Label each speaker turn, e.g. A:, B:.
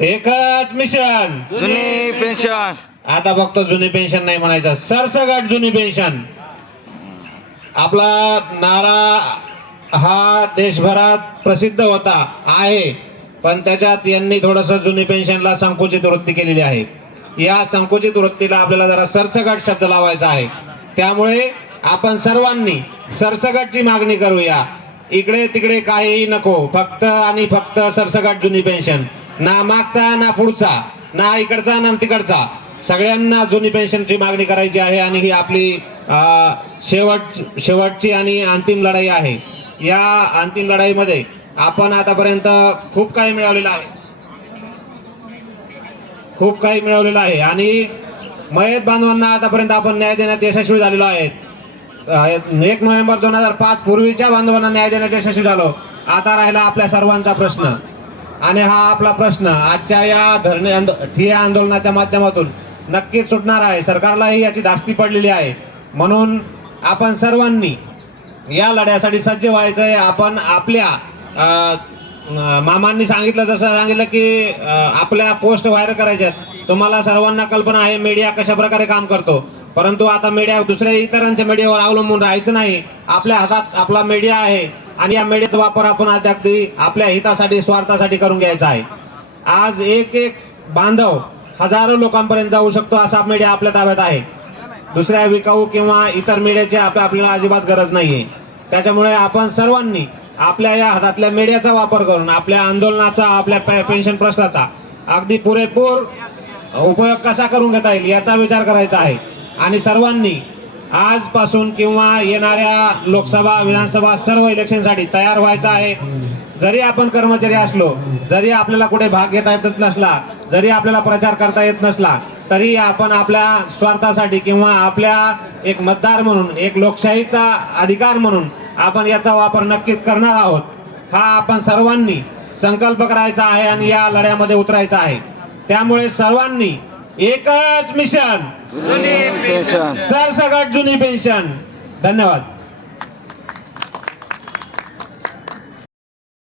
A: एकच मिशन.
B: जुनी पेन्शन
A: आता फक्त जुनी पेन्शन नाही म्हणायचं. सरसगट जुनी पेन्शन आपला नारा हा देशभरात प्रसिद्ध होता आहे. पण त्याच्यात यांनी थोडस जुनी पेन्शनला संकुचित वृत्ती केलेली आहे. या संकुचित वृत्तीला आपल्याला जरा सरसगट शब्द लावायचा आहे. त्यामुळे आपण सर्वांनी सरसगटची मागणी करूया. इकडे तिकडे काहीही नको. फक्त आणि फक्त सरसगट जुनी पेन्शन ना मागचा ना पुढचा ना इकडचा ना तिकडचा. सगळ्यांना जुनी पेन्शनची मागणी करायची आहे आणि ही आपली शेवट शेवटची आणि अंतिम लढाई आहे. या अंतिम लढाईमध्ये आपण आतापर्यंत खूप काही मिळवलेलं आहे. खूप काही मिळवलेलं आहे. आणि मयत बांधवांना आतापर्यंत आपण न्याय देण्यात यशस्वी झालेलो आहे एक नोव्हेंबर दोन हजार पाच पूर्वीच्या बांधवांना न्याय देण्यात यशस्वी झालो. आता राहिला आपल्या सर्वांचा प्रश्न. आणि हा आपला प्रश्न आजच्या या धरणे आंदो- आंदोलनाच्या माध्यमातून नक्कीच सुटणार आहे. सरकारलाही याची धास्ती पडलेली आहे. म्हणून आपण सर्वांनी या लढ्यासाठी सज्ज व्हायचंय. आपण आपल्या मामांनी सांगितलं जसं सांगितलं की आपल्या पोस्ट व्हायरल करायच्यात तुम्हाला सर्वांना कल्पना आहे मीडिया कशा प्रकारे काम करतो. परंतु आता मीडिया दुसऱ्या इतरांच्या मीडियावर अवलंबून राहायचं नाही. आपल्या हातात आपला मीडिया आहे. आणि या मीडियाचा वापर आपण आता अगदी आपल्या हितासाठी स्वार्थासाठी करून घ्यायचा आहे. आज एक एक बांधव हजारो लोकांपर्यंत जाऊ शकतो असा मीडिया आपल्या ताब्यात आहे. दुसऱ्या विकाऊ किंवा इतर मीडियाची आप- आपल्याला अजिबात गरज नाहीये. त्याच्यामुळे आपण सर्वांनी आपल्या या हातातल्या मीडियाचा वापर करून आपल्या आंदोलनाचा आपल्या पेन्शन प्रश्नाचा अगदी पुरेपूर उपयोग कसा करून घेता येईल याचा विचार करायचा आहे. आणि सर्वांनी आजपासून किंवा येणाऱ्या लोकसभा विधानसभा सर्व इलेक्शनसाठी तयार व्हायचं आहे. जरी आपण कर्मचारी असलो जरी आपल्याला कुठे भाग घेता येत नसला जरी आपल्याला प्रचार करता येत नसला तरी आपण आपल्या स्वार्थासाठी किंवा आपल्या एक मतदार म्हणून एक लोकशाहीचा अधिकार म्हणून आपण याचा वापर नक्कीच करणार आहोत. हा आपण सर्वांनी संकल्प करायचा आहे आणि या लढ्यामध्ये उतरायचा आहे. त्यामुळे सर्वांनी एकच मिशन.
B: जुनी पेन्शन
A: सरसगट जुनी पेन्शन. धन्यवाद.